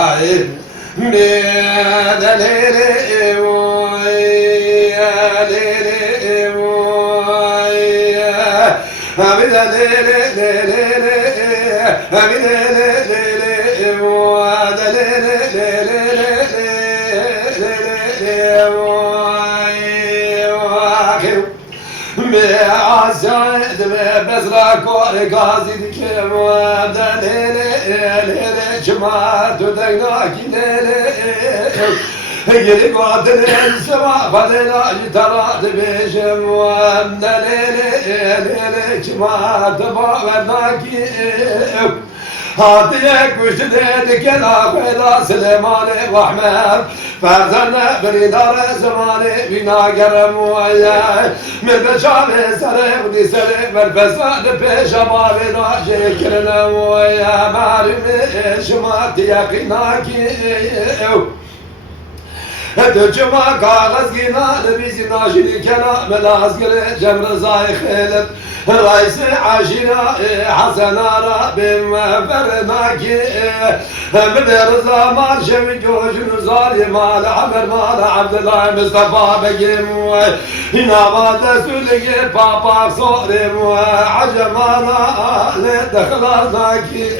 وخايف بيد ليلي ويا ليلي ويا بيد ليلي ليلي بيد ليلي ويا ليلي بعزايد بزرق ورقازي دكيم ودليلي ليلي جمعت ودقناك ليلي يلي قاتل السماء فليلا يتراد بيشم ودليلي ليلي جمعت ودقناك هاتيك وشديدك يا خيلا سليماني واحمد فرزنا بريدار زماني بنا قرم وياي من بشامي سري ودي سري من فساد بيش مالي ناجي كرنا ويا مارمي شماتي يقيناكي تجمع كاغز جينا نبيزي ناشري كنا ملازقل جمر زاي خيلت رئيس عشيرة حسنا ربي فرناكي من الزمان شوي جوج نزاري مال عمر مال عبد الله مصطفى بقيم هنا ما تسولي بابا صوري عجمانا لدخلاتاكي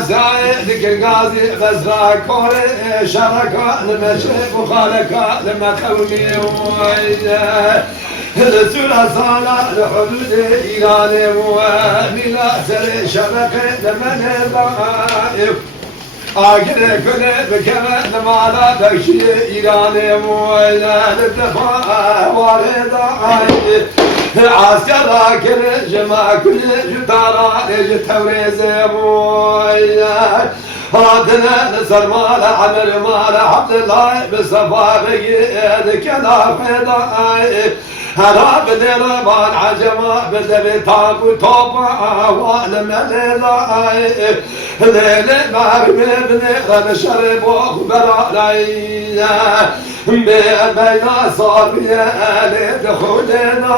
بعزايدك القاضي غزرا كوري شركا لمشرق وخالكا لما خوني السورة صالة لحدود إيران وميلا سري شرقي لمن الضائف آقل كل بكما لما لا تكشي إيراني مويا للدفاع واردة عسكر كل جماع كل جدارة لجتوريز مويا هادنا نصر مال عمر مال عبد الله بصفا بقيد كلا فداء هلا بالربان عجمة بدبي تاكو توبا وعلم الليل ليل مغرب بنغرب شرب وخبر عليا بين صابية لدخولنا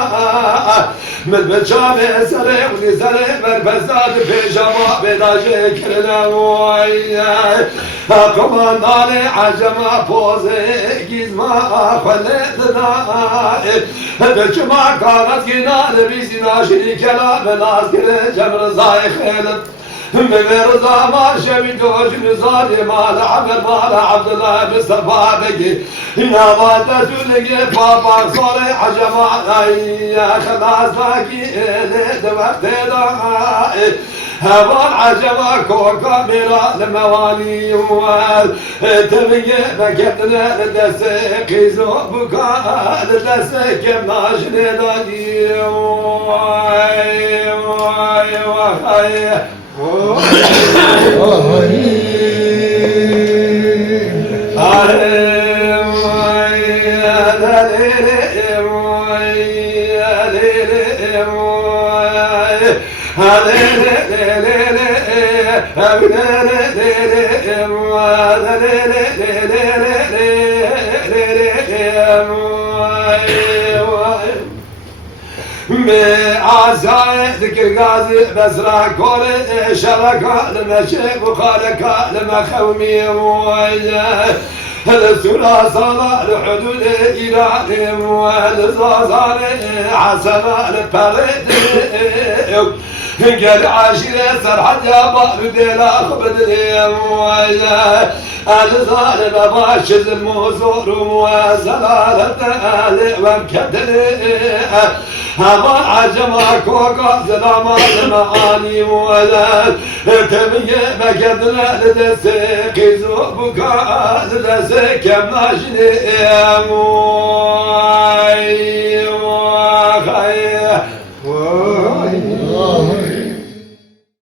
من بجامع سريع ولسريع من بزاد في جماع بلا شكرنا ويا كمان نالي عجمة بوزي قزما خلتنا بجماع كانت كنا لبيسنا شريكنا بناس كنا جمر زاي خيلت من رضا ما شوي دوج نزاري مال عمر مال عبد الله مصطفى بقي هنا ما تسولي بابا صاري عجمة يا خلاص باقي دوقت داعي هوان عجمة كوكا ميرا الموالي وال تبقي بكتنا لدسي قيزو بكا لدسي كم ناشني داقي واي واي واي بعزايدك القاضي بزرع كوري شركا لمشيخ وخالكا لما خومي وياه السورة صلاة لحدود إيراني والزازاني عسنا لبريد قال عاشرة سرحة يا بارد لا خبدني وياه الظالم باشز الموزور وزلالة آلي ومكدني هما عجمة كوكا زلاما المعاني ولاد تبيه مكدنا لدسيقي زوبكا لدسيقي ماشني واي